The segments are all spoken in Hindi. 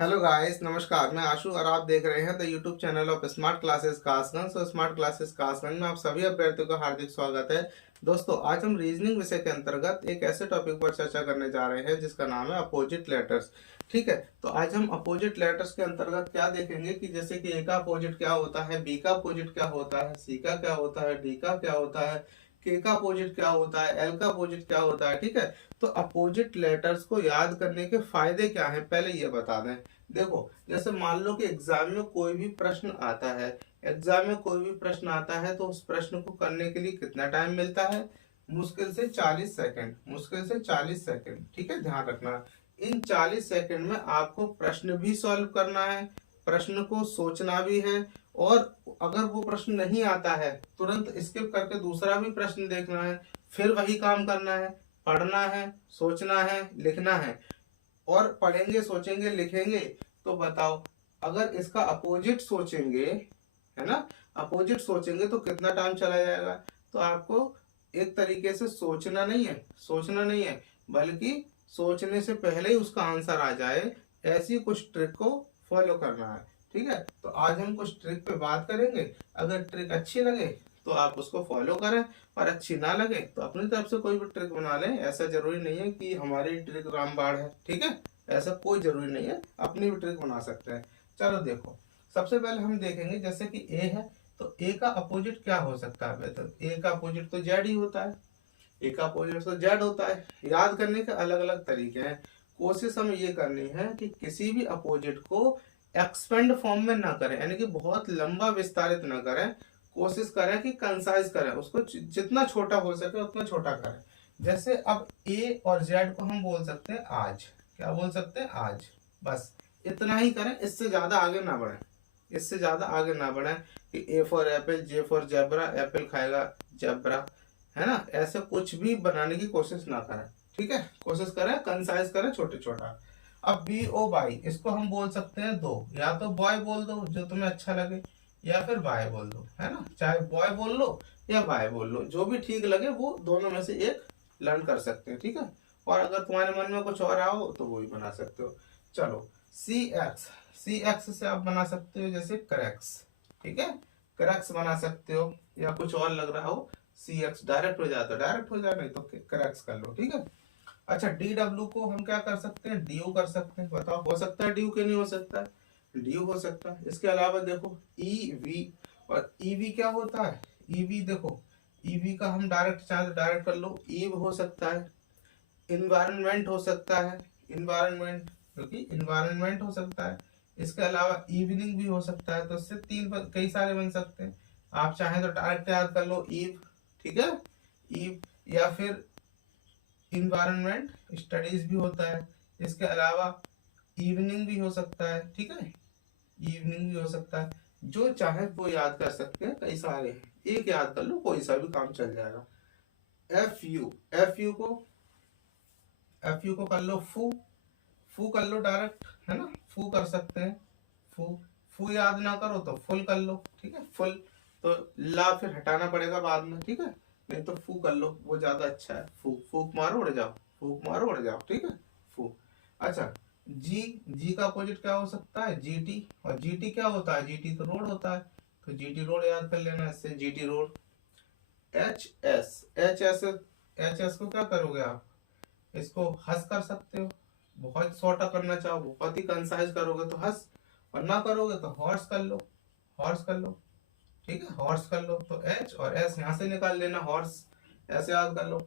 हेलो गाइस, नमस्कार। मैं आशु और आप देख रहे हैं the YouTube channel of smart classes Kasganj. तो स्मार्ट क्लासेस कासगंज में आप सभी अभ्यर्थियों का हार्दिक स्वागत है। दोस्तों, आज हम रीजनिंग विषय के अंतर्गत एक ऐसे टॉपिक पर चर्चा करने जा रहे हैं जिसका नाम है अपोजिट लेटर्स। ठीक है, तो आज हम अपोजिट लेटर्स के अंतर्गत क्या देखेंगे कि जैसे कि ए का अपोजिट क्या होता है, बी का अपोजिट क्या होता है, सी का क्या होता है, डी का क्या होता है, के का अपोजिट क्या होता है, एल का अपोजिट क्या होता है। ठीक है, तो अपोजिट लेटर्स को याद करने के फायदे क्या हैं, पहले ये बता दें। देखो, जैसे मान लो कि एग्जाम में कोई भी प्रश्न आता है, एग्जाम में कोई भी प्रश्न आता है तो उस प्रश्न को करने के लिए कितना टाइम मिलता है? मुश्किल से 40 सेकंड, मुश्किल से 40 सेकंड। ठीक है, ध्यान रखना। इन 40 सेकंड में आपको प्रश्न भी सॉल्व करना है, प्रश्न को सोचना भी है, और अगर वो प्रश्न नहीं आता है तुरंत स्किप करके दूसरा भी प्रश्न देखना है, फिर वही काम करना है, पढ़ना है, सोचना है, लिखना है। और पढ़ेंगे, सोचेंगे, लिखेंगे, तो बताओ, अगर इसका अपोजिट सोचेंगे, है ना, अपोजिट सोचेंगे तो कितना टाइम चला जाएगा? तो आपको एक तरीके से सोचना नहीं है, सोचना नहीं है, बल्कि सोचने से पहले ही उसका आंसर आ जाए, ऐसी कुछ ट्रिक को फॉलो करना है। ठीक है, तो आज हम कुछ ट्रिक पे बात करेंगे। अगर ट्रिक अच्छी लगे तो आप उसको फॉलो करें, और अच्छी ना लगे तो अपनी तरफ से कोई भी ट्रिक बना लें। ऐसा जरूरी नहीं है कि हमारी ट्रिक रामबाण है। ठीक है, ऐसा कोई जरूरी नहीं है, अपनी भी ट्रिक बना सकते हैं। चलो देखो, सबसे पहले हम देखेंगे जैसे कि ए है, तो ए का अपोजिट क्या हो सकता है? तो ए का अपोजिट तो जेड ही होता है। ए का अपोजिट तो जेड होता है। याद करने के अलग अलग तरीके हैं। कोशिश हमें ये करनी है कि किसी भी अपोजिट को एक्सपेंड फॉर्म में ना करें, यानी कि बहुत लंबा विस्तारित ना करें। कोशिश करें कि कंसाइज करें, उसको जितना छोटा हो सके उतना छोटा करें। जैसे अब ए और जेड को हम बोल सकते हैं आज। क्या बोल सकते हैं? आज। बस इतना ही करें, इससे ज्यादा आगे ना बढ़े, इससे ज्यादा आगे ना बढ़े कि A for Apple, J for zebra, Apple खाएगा जेबरा, है ना, ऐसे कुछ भी बनाने की कोशिश ना करें। ठीक है, कोशिश करें कंसाइज करें, छोटे छोटा। अब बी ओ बाई, इसको हम बोल सकते हैं दो, या तो बॉय बोल दो जो तुम्हें अच्छा लगे, या फिर बाय बोल दो, है ना, चाहे बॉय बोल लो या बाय बोल लो, जो भी ठीक लगे वो दोनों में से एक लर्न कर सकते हैं। ठीक है, और अगर तुम्हारे मन में कुछ और आओ तो वो भी बना सकते हो। चलो, सी एक्स, सी एक्स से आप बना सकते हो जैसे क्रैक्स। ठीक है, क्रैक्स बना सकते हो, या कुछ और लग रहा हो, सी एक्स डायरेक्ट हो जाता है, डायरेक्ट हो जाए, नहीं तो क्रैक्स कर लो। ठीक है, अच्छा, डी डब्ल्यू को हम क्या कर सकते हैं? डी यू कर सकते हैं। बताओ, हो सकता है डी यू के? नहीं हो सकता है, डी यू हो सकता है। इसके अलावा देखो ई वी, और ई वी क्या होता है? ई वी देखो, ई वी का हम डायरेक्ट चार्ज डायरेक्ट कर लो, ईव हो सकता है, इन्वायरमेंट हो सकता है, इन्वायरमेंट, क्योंकि इन्वायरमेंट हो सकता है। इसके अलावा इवनिंग भी हो सकता है, तो इससे कई सारे बन सकते हैं। आप चाहें तो डायरेक्ट याद कर लो ईव। ठीक है, ईव, या फिर इन्वायरमेंट स्टडीज भी होता है। इसके अलावा इवनिंग भी हो सकता है। ठीक है, इवनिंग भी हो सकता है। जो चाहे वो याद कर सकते हैं, कई सारे हैं, एक याद कर लो, कोई सा भी काम चल जाएगा। एफ यू, एफ यू को कर लो फू, फू कर लो डायरेक्ट, है ना, फू कर सकते हैं। फू, फू याद ना करो तो फुल कर लो। ठीक है, फुल, तो ला फिर हटाना पड़ेगा बाद में। ठीक है, नहीं तो फू कर लो, वो ज्यादा अच्छा है। फूक, फूक मारो उड़ जाओ, फूक मारो उड़ जाओ। ठीक है, फू। अच्छा, जी, जी का अपोजिट क्या हो सकता है? जीटी, और जीटी क्या होता है? जीटी तो रोड होता है, तो जीटी रोड याद कर लेना इससे, GT road. H S, H S को क्या करोगे आप? इसको हंस कर सकते हो, बहुत शॉर्टा करना चाहो, बहुत ही कंसाइज करोगे तो हंस, और ना करोगे तो हॉर्स कर लो, हॉर्स कर लो। ठीक है, हॉर्स कर लो, तो एच और एस यहाँ से निकाल लेना, हॉर्स, ऐसे याद कर लो।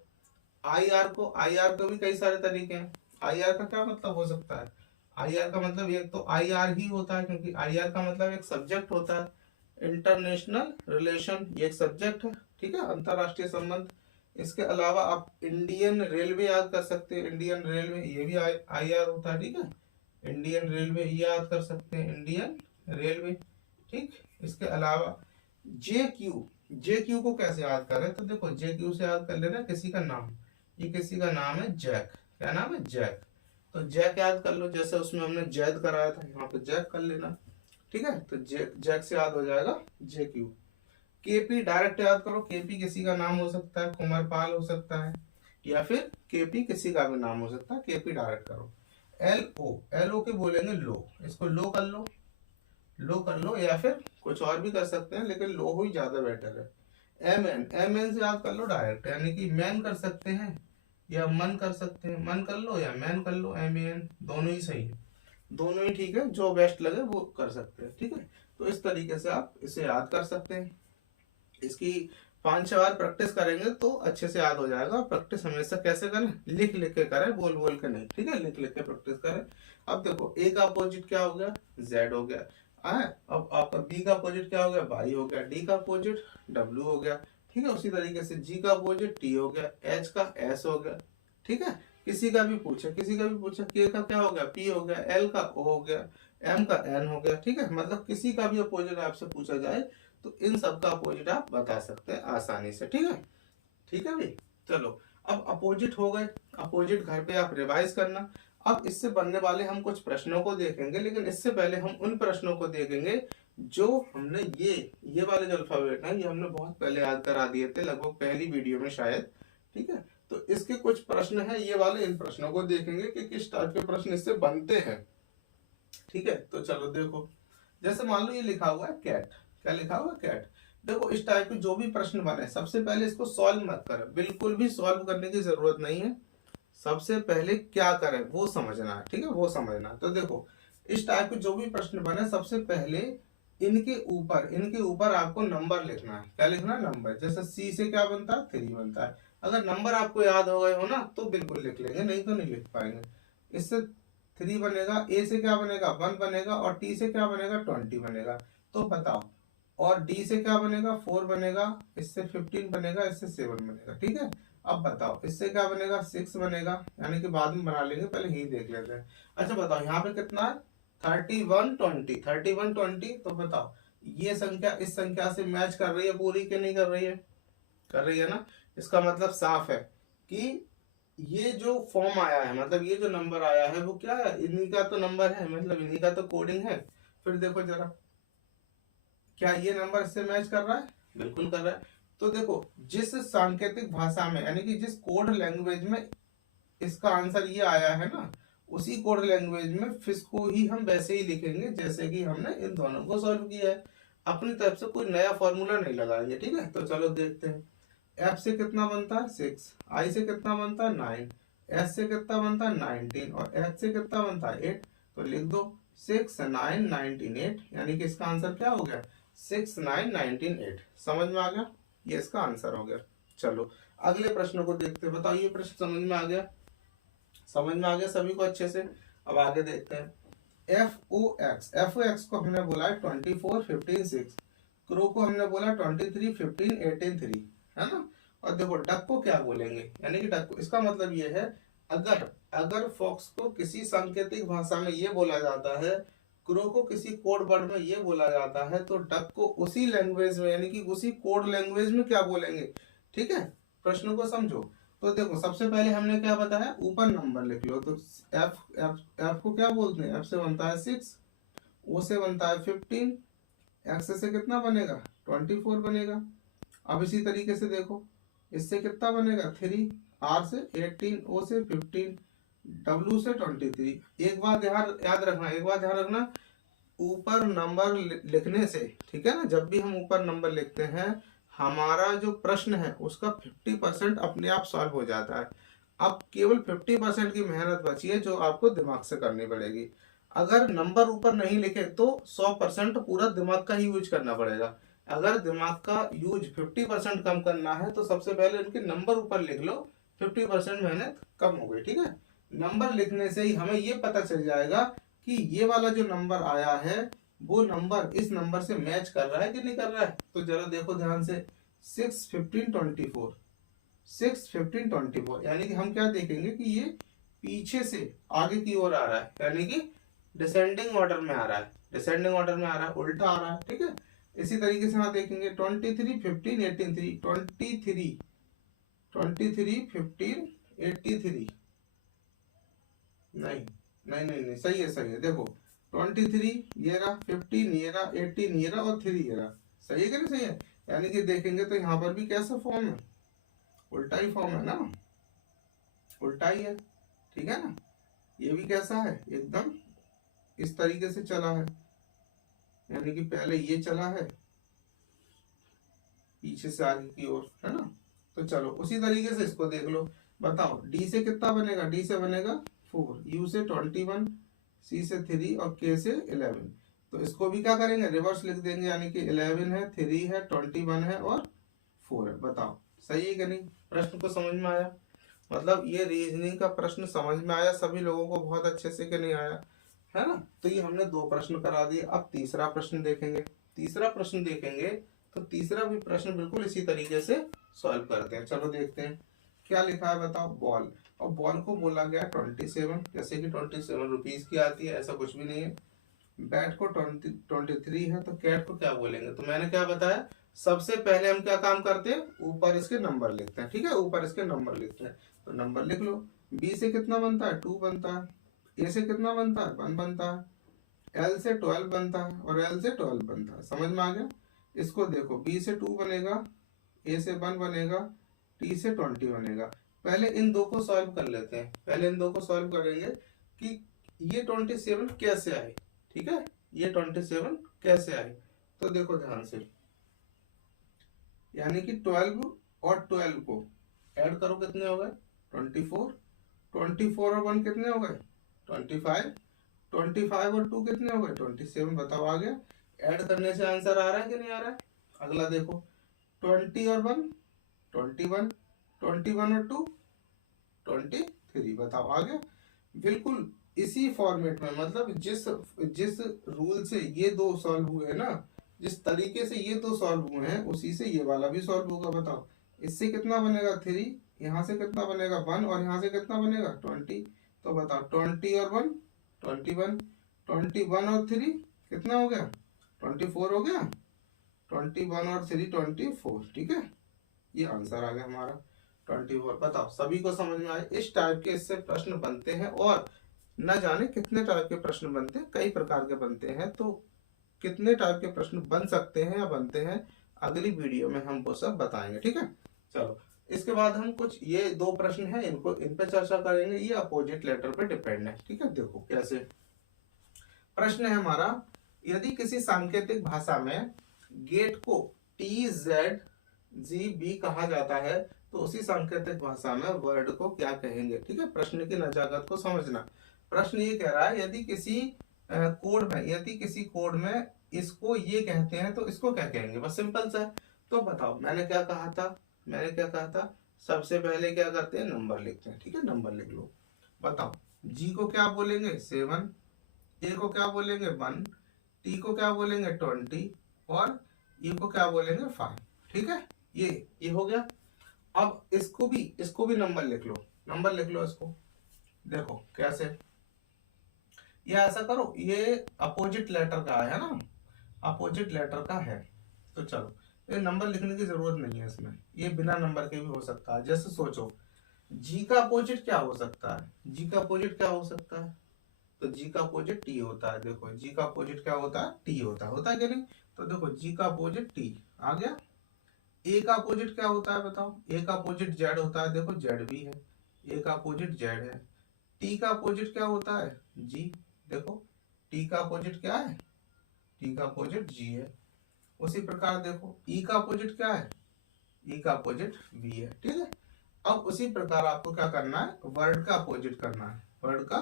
आई आर को, आई आर को भी कई सारे तरीके हैं। आई आर का क्या मतलब हो सकता है? आई आर का मतलब एक तो आई आर ही होता है, क्योंकि आई आर का मतलब एक सब्जेक्ट होता है, इंटरनेशनल रिलेशन, ये एक सब्जेक्ट है। ठीक है, अंतरराष्ट्रीय संबंध। इसके अलावा आप इंडियन रेलवे याद कर सकते हैं, इंडियन रेलवे, ये भी आई आर होता है। ठीक है, इंडियन रेलवे ये याद कर सकते हैं, इंडियन रेलवे। ठीक, इसके अलावा जे क्यू, जे क्यू को कैसे याद करें? तो देखो, जे क्यू से याद कर लेना किसी का नाम, ये किसी का नाम है जैक। क्या नाम है? जैक। तो जैक याद कर लो, जैसे उसमें हमने जैद कराया था, यहाँ पे जैक कर लेना। ठीक है, तो जैक से याद हो जाएगा जे क्यू। केपी डायरेक्ट याद करो, केपी किसी का नाम हो सकता है, कुमारपाल हो सकता है, या फिर केपी किसी का भी नाम हो सकता है, केपी डायरेक्ट करो। LO के बोलेंगे लो, इसको लो कर लो, लो कर लो, या फिर कुछ और भी कर सकते हैं लेकिन लो ही ज्यादा बेटर है। MN से याद कर लो डायरेक्ट, यानी कि मैन कर सकते हैं या मन कर सकते हैं, मन कर लो या मैन कर लो, MAN दोनों ही सही है, दोनों ही ठीक है, जो बेस्ट लगे वो कर सकते हैं, ठीक है। तो इस तरीके से आप इसे याद कर सकते हैं। इसकी 5-6 बार प्रैक्टिस करेंगे तो अच्छे से याद हो जाएगा। प्रैक्टिस हमेशा कैसे करें, लिख लिख के करें, बोल बोल के नहीं, ठीक है, लिख लिख के प्रैक्टिस करें। अब देखो ए का अपोजिट क्या हो गया, जेड हो गया। अब आपका बी का अपोजिट क्या हो गया, वाई हो गया। डी का अपोजिट डब्ल्यू हो गया, ठीक है। उसी तरीके से जी का अपोजिट टी हो गया, एच का एस हो गया, ठीक है। किसी का भी पूछा, के का क्या हो गया, पी हो गया, एल का ओ हो गया, एम का एन हो गया, ठीक है। मतलब किसी का भी अपोजिट आपसे पूछा जाए तो इन सब का अपोजिट आप बता सकते हैं आसानी से, ठीक है। ठीक है भाई, चलो अब अपोजिट हो गए। अपोजिट घर पे आप रिवाइज करना। अब इससे बनने वाले हम कुछ प्रश्नों को देखेंगे, लेकिन इससे पहले हम उन प्रश्नों को देखेंगे जो हमने ये वाले जो अल्फाबेट है ये हमने बहुत पहले याद करा दिए थे, लगभग पहली वीडियो में शायद, ठीक है। तो इसके कुछ प्रश्न हैं ये वाले, इन प्रश्नों को देखेंगे कि किस टाइप के प्रश्न इससे बनते हैं, ठीक है। तो चलो देखो, जैसे मान लो ये लिखा हुआ है कैट, क्या लिखा हुआ है, कैट। देखो इस टाइप के जो भी प्रश्न बने, सबसे पहले इसको सॉल्व मत करें, बिल्कुल भी सॉल्व करने की जरूरत नहीं है। सबसे पहले क्या करें वो समझना है, ठीक है, वो समझना। तो देखो इस टाइप के जो भी प्रश्न बने, सबसे पहले इनके ऊपर आपको नंबर लिखना है। क्या लिखना है, नंबर। जैसे सी से क्या बनता है, 3 बनता है। अगर नंबर आपको याद हो गए हो ना तो बिल्कुल लिख लेंगे, नहीं तो नहीं लिख पाएंगे। इससे 3 बनेगा, ए से क्या बनेगा, 1 बनेगा, और टी से क्या बनेगा, 20 बनेगा। तो बताओ, और डी से क्या बनेगा, 4 बनेगा, इससे 15 बनेगा, इससे 7 बनेगा, ठीक है। अब बताओ इससे क्या बनेगा, 6 बनेगा, यानी कि बाद में बना लेंगे, पहले ही देख लेते हैं। अच्छा बताओ यहाँ पे कितना है, 3120। तो बताओ ये संख्या इस संख्या से मैच कर रही है पूरी कि नहीं कर रही है, कर रही है ना। इसका मतलब साफ है कि ये जो फॉर्म आया है, मतलब ये जो नंबर आया है वो क्या है, इन्हीं का तो नंबर है, मतलब इन्हीं का तो कोडिंग है। फिर देखो जरा, क्या ये नंबर इससे मैच कर रहा है, बिल्कुल कर रहा है। तो देखो जिस सांकेतिक भाषा में, यानी कि जिस कोड लैंग्वेज में इसका आंसर ये आया है ना, उसी कोड लैंग्वेज में फिश को ही हम वैसे ही लिखेंगे जैसे कि हमने इन दोनों को सॉल्व किया है। अपनी तरफ से कोई नया फॉर्मूला नहीं लगाएंगे, ठीक है। तो चलो देखते हैं, एफ से कितना बनता है 6, आई से कितना बनता है 9, एस से कितना बनता है 19, और एच से कितना बनता है 8। तो लिख दो 6 9 19 8, यानी कि इसका आंसर क्या हो गया, 6 9 19 8। समझ में आ गया, ये इसका आंसर हो गया। चलो अगले प्रश्न को देखते हैं। बताओ ये प्रश्न समझ में आ गया, समझ में आ गया सभी को अच्छे से। अब आगे देखते हैं, एफ ओ एक्स को हमने बोला है 24 15 6, क्रो को हमने बोला 23 15 18 3, है ना। और देखो डक को क्या बोलेंगे, यानी कि डक को, इसका मतलब ये है, अगर अगर फॉक्स को किसी सांकेतिक भाषा में ये बोला जाता है, क्रो को किसी कोड वर्ड में ये बोला जाता है, तो डक को उसी लैंग्वेज में, यानी कि उसी कोड लैंग्वेज में क्या बोलेंगे, ठीक है। प्रश्न को समझो। तो देखो सबसे पहले हमने क्या बताया, ऊपर नंबर लिख लो। तो एफ एफ एफ को क्या बोलते हैं, एफ से बनता है 6, ओ से बनता है 15, एक्स से कितना बनेगा 24 बनेगा। अब इसी तरीके से देखो इससे कितना बनेगा 3, आर से 18, ओ से 15, डब्ल्यू से 23। एक बात याद रखना, एक बात ध्यान रखना, ऊपर नंबर लिखने से, ठीक है ना, जब भी हम ऊपर नंबर लिखते हैं हमारा जो प्रश्न है उसका 50% अपने आप सॉल्व हो जाता है। अब केवल 50% की मेहनत बची है जो आपको दिमाग से करनी पड़ेगी। अगर नंबर ऊपर नहीं लिखे तो 100% पूरा दिमाग का ही यूज करना पड़ेगा। अगर दिमाग का यूज 50% कम करना है तो सबसे पहले इनके नंबर ऊपर लिख लो, 50% मेहनत कम हो गई, ठीक है। नंबर लिखने से ही हमें ये पता चल जाएगा कि ये वाला जो नंबर आया है वो नंबर इस नंबर से मैच कर रहा है कि नहीं कर रहा है। तो जरा देखो ध्यान से, 6 15 24, 6 15 24, यानी कि हम क्या देखेंगे कि ये पीछे से आगे की ओर आ रहा है, यानी कि डिसेंडिंग ऑर्डर में आ रहा है, डिसेंडिंग ऑर्डर में आ रहा है, उल्टा आ रहा है, ठीक है। इसी तरीके से हम देखेंगे 23 15 18 3, 23 23 15 83, नहीं नहीं नहीं नहीं, सही है सही है। देखो 23 ये रहा, 15 ये रहा, 18 ये रहा, और 3 ये रहा, सही है कि नहीं सही है। यानी कि देखेंगे तो यहाँ पर भी कैसा फॉर्म है, उल्टा ही फॉर्म है ना, उल्टा ही है, ठीक है ना। ये भी कैसा है, एकदम इस तरीके से चला है, यानी कि पहले ये चला है पीछे से आगे की ओर, है ना। तो चलो उसी तरीके से इसको देख लो। बताओ डी से कितना बनेगा, डी से बनेगा 4, यू से 21, सी से 3 और के से 11। तो इसको भी क्या करेंगे, रिवर्स लिख देंगे, यानी कि 11 है, 3 है, 21 है और 4 है। बताओ सही है कि नहीं, प्रश्न को समझ में आया। मतलब ये रीजनिंग का प्रश्न समझ में आया सभी लोगों को बहुत अच्छे से कि नहीं आया, है ना। तो ये हमने 2 प्रश्न करा दिए। अब तीसरा प्रश्न देखेंगे। तीसरा प्रश्न देखेंगे तो तीसरा भी प्रश्न बिल्कुल इसी तरीके से सॉल्व करते हैं। चलो देखते हैं क्या लिखा है। बताओ बॉल, और बॉल को बोला गया 27, जैसे कि 27 रुपीज की आती है, ऐसा कुछ भी नहीं है। बैट को 23 है, तो कैट को क्या बोलेंगे। तो मैंने क्या बताया, सबसे पहले हम क्या काम करते हैं, ऊपर इसके नंबर लिखते हैं। ठीक है, ऊपर इसके नंबर लिखते हैं। तो नंबर लिख लो। बी से कितना बनता है, 2 बनता है। ए से कितना बनता है, 1 बनता है। एल से 12 बनता है और एल से 12 बनता है। समझ में आ गया। इसको देखो, बी से 2 बनेगा, ए से 1 बनेगा, टी से 20 बनेगा। पहले इन दो को सॉल्व कर लेते हैं। पहले इन दो को सॉल्व करेंगे कि ये 27 कैसे आए। ठीक है, ये 27 कैसे आए। तो देखो ध्यान से, यानी कि 12 और 12 को ऐड करो, कितने हो गए 24। 24 और 1 कितने हो गए 25। 25 और 2 कितने हो गए 27। बताओ आ गया। ऐड करने से आंसर आ रहा है कि नहीं आ रहा है। अगला देखो, 20 और 1 21, 21 और 2 23। बताओ आ गया। बिल्कुल इसी फॉर्मेट में, मतलब जिस जिस रूल से ये दो सॉल्व हुए हैं ना, जिस तरीके से ये दो सॉल्व हुए हैं, उसी से ये वाला भी सॉल्व होगा। बताओ इससे कितना बनेगा 3, यहाँ से कितना बनेगा 1 और यहाँ से कितना बनेगा 20। तो बताओ 20 और 1 21, 21 और 3 कितना हो गया 24 हो गया। 21 और 3 24। ठीक है, ये आंसर आ गया हमारा 24। बताओ सभी को समझ में आए। इस टाइप के इससे प्रश्न बनते हैं, और न जाने कितने टाइप के प्रश्न बनते हैं, कई प्रकार के बनते हैं। तो कितने टाइप के प्रश्न बन सकते हैं या बनते हैं, अगली वीडियो में हम वो सब बताएंगे। ठीक है, चलो इसके बाद हम कुछ ये 2 प्रश्न हैं, इनको इन पे चर्चा करेंगे। ये अपोजिट लेटर पे डिपेंड है। ठीक है, देखो कैसे। प्रश्न है हमारा, यदि किसी सांकेतिक भाषा में गेट को TZGB कहा जाता है, तो उसी सांकेतिक भाषा में वर्ड को क्या कहेंगे। ठीक है, प्रश्न की नजाकत को समझना। प्रश्न ये कह रहा है, यदि किसी कोड में इसको ये कहते हैं, तो इसको क्या कहेंगे। बस सिंपल सा है। तो बताओ मैंने क्या कहा था, सबसे पहले क्या करते हैं, नंबर लिखते हैं। ठीक है, नंबर लिख लो। बताओ जी को क्या बोलेंगे 7, ए को क्या बोलेंगे 1, टी को क्या बोलेंगे 20 और ई को क्या बोलेंगे 5। ठीक है, ये हो गया। अब इसको भी नंबर लिख लो, इसको। देखो कैसे, ये ऐसा करो, ये अपोजिट लेटर का है ना, अपोजिट लेटर का है। तो चलो, ये नंबर लिखने की जरूरत नहीं है इसमें, ये बिना नंबर के भी हो सकता है। जैसे सोचो, जी का अपोजिट क्या हो सकता है, जी का अपोजिट क्या हो सकता है। तो जी का अपोजिट टी होता है। देखो जी का अपोजिट क्या होता है, टी होता है कि नहीं। तो देखो जी का अपोजिट टी आ गया। ए का अपोजिट क्या होता है, बताओ। ए का अपोजिट जेड होता है। देखो जेड भी है, ए का अपोजिट जेड है। टी का अपोजिट क्या होता है, जी। देखो टी का अपोजिट क्या है, टी का अपोजिट जी है। उसी प्रकार देखो ई का अपोजिट क्या है, ई का अपोजिट वी है। ठीक है, अब उसी प्रकार आपको क्या करना है, वर्ड का अपोजिट करना है, वर्ड का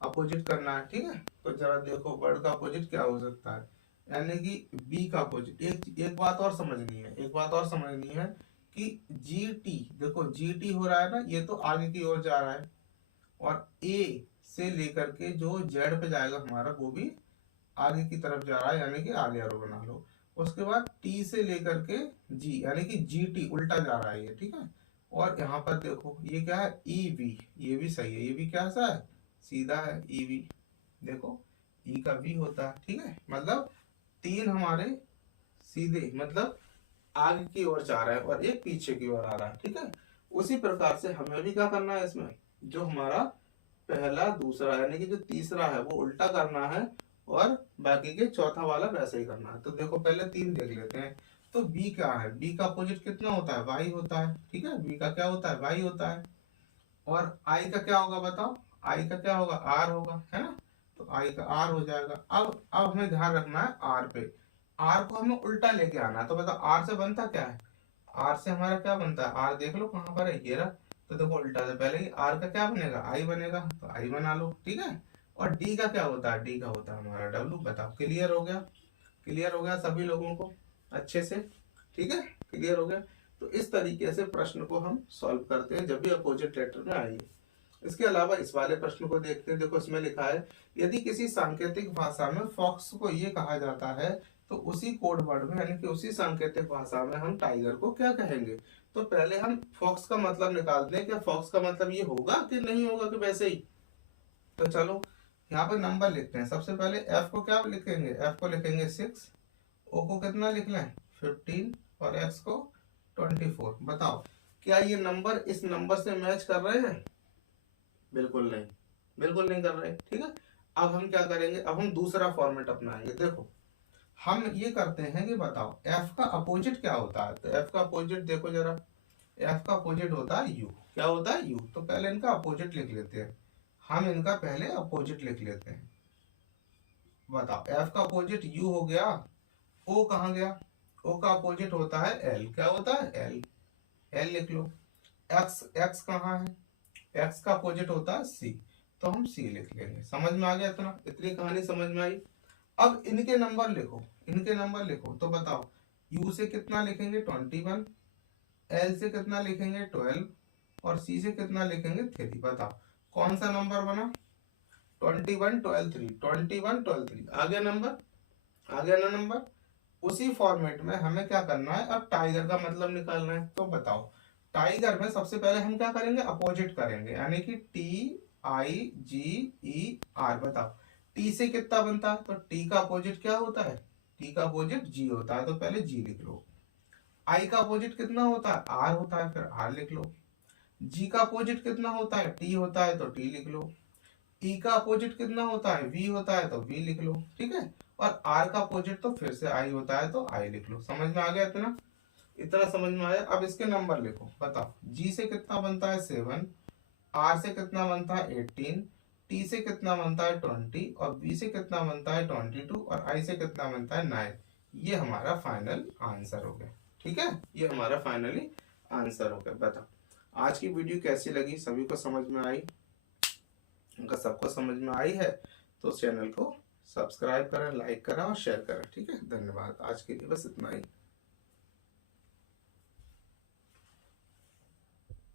अपोजिट करना है। ठीक है, तो जरा देखो वर्ड का अपोजिट क्या हो सकता है, यानी कि बी का अपोजिट। एक बात और समझनी है कि जी टी, देखो जी टी हो रहा है ना, ये तो आगे की ओर जा रहा है, और ए से लेकर के जो जेड पे जाएगा हमारा, वो भी आगे की तरफ जा रहा है, यानी कि आगे एरो बना लो। उसके बाद टी से लेकर के जी, यानी कि जी टी उल्टा जा रहा है ये। ठीक है, और यहाँ पर देखो ये क्या है, ई वी, ये भी सही है, ये भी क्या सा है, सीधा है, ई वी। देखो ई का वी होता है। ठीक है, मतलब 3 हमारे सीधे, मतलब आगे की ओर जा रहा है और एक पीछे की ओर आ रहा है। ठीक है, उसी प्रकार से हमें भी क्या करना है, इसमें जो हमारा पहला दूसरा यानी कि जो तीसरा है वो उल्टा करना है, और बाकी के चौथा वाला वैसे ही करना है। तो देखो पहले 3 देख लेते हैं। तो बी क्या है, बी का अपोजिट कितना होता है, वाई होता है। ठीक है, बी का क्या होता है, वाई होता है। और आई का क्या होगा बताओ, आई का क्या होगा, आर होगा, है ना। तो आई का आर हो जाएगा। अब हमें ध्यान रखना है आर पे, आर को हमें उल्टा लेके आना है। तो बताओ आर से बनता क्या है, आर से हमारा क्या बनता है, आर देख लो कहाँ पर है, ये रहा। तो देखो उल्टा से पहले ही आर का क्या बनेगा, आई बनेगा, तो आई बना लो, ठीक है। और डी का क्या होता है, डी का होता है हमारा डब्लू। बताओ क्लियर हो गया, क्लियर हो गया सभी लोगों को अच्छे से, ठीक है, क्लियर हो गया। तो इस तरीके से प्रश्न को हम सॉल्व करते हैं जब भी अपोजिट लेटर में आइए। इसके अलावा इस वाले प्रश्न को देखते हैं। देखो इसमें लिखा है, यदि किसी सांकेतिक भाषा में फॉक्स को ये कहा जाता है तो उसी कोड वर्ड में यानी कि उसी सांकेतिक भाषा में हम टाइगर को क्या कहेंगे। तो पहले हम फॉक्स का मतलब निकालते हैं, क्या फॉक्स का मतलब ये होगा कि नहीं होगा कि वैसे ही। तो चलो यहाँ पे नंबर लिखते हैं। सबसे पहले एफ को क्या लिखेंगे, एफ को लिखेंगे 6, ओ को कितना लिख लें 15 और एक्स को 24। बताओ क्या ये नंबर इस नंबर से मैच कर रहे हैं, बिल्कुल नहीं, बिल्कुल नहीं कर रहे, ठीक है। अब हम क्या करेंगे, अब हम दूसरा फॉर्मेट अपनाएंगे। देखो हम ये करते हैं कि बताओ एफ का अपोजिट क्या होता है। तो एफ का अपोजिट देखो जरा, एफ का अपोजिट होता है यू। क्या होता है, यू। तो पहले इनका अपोजिट लिख लेते हैं, हम इनका पहले अपोजिट लिख लेते हैं। बताओ एफ का अपोजिट यू हो गया, ओ कहाँ गया, ओ का अपोजिट होता है एल। क्या होता है, एल, एल लिख लो। एक्स, एक्स कहाँ है, एक्स का अपोजिट होता है सी, तो हम सी लिख लेंगे। समझ में आ गया, इतना, इतनी कहानी समझ में आई। अब इनके नंबर लिखो, इनके नंबर लिखो। तो बताओ u से कितना लिखेंगे 21, l से कितना लिखेंगे 12 और c से कितना लिखेंगे 3। बताओ कौन सा नंबर बना, 21 12 3, 21 12 3 आ गया नंबर, आ गया ना नंबर। उसी फॉर्मेट में हमें क्या करना है, अब टाइगर का मतलब निकालना है। तो बताओ टाइगर में सबसे पहले हम क्या करेंगे, अपोजिट करेंगे, यानी कि TIGER। बताओ टी से कितना बनता है, तो टी का अपोजिट क्या होता है, टी का अपोजिट जी होता है, तो पहले जी लिख लो। आई का अपोजिट कितना होता है, आर होता है, फिर आर लिख लो। जी का अपोजिट कितना होता है, टी होता है, तो टी लिख लो। ई का अपोजिट कितना होता है, वी होता है, तो वी लिख लो, ठीक है। और आर का अपोजिट तो फिर से आई होता है, तो आई लिख लो। समझ में आ गया इतना, इतना समझ में आया। अब इसके नंबर लिखो। बताओ जी से कितना बनता है 7, आर से कितना बनता है 18, टी से कितना बनता है 20 और बी से कितना बनता है 22 और आई से कितना बनता है 9। ये हमारा फाइनल आंसर हो गया, ठीक है, ये हमारा फाइनली आंसर हो गया। बताओ आज की वीडियो कैसी लगी, सभी को समझ में आई, अगर सबको समझ में आई है तो चैनल को सब्सक्राइब करें, लाइक करें और शेयर करें, ठीक है। धन्यवाद, आज के लिए बस इतना ही।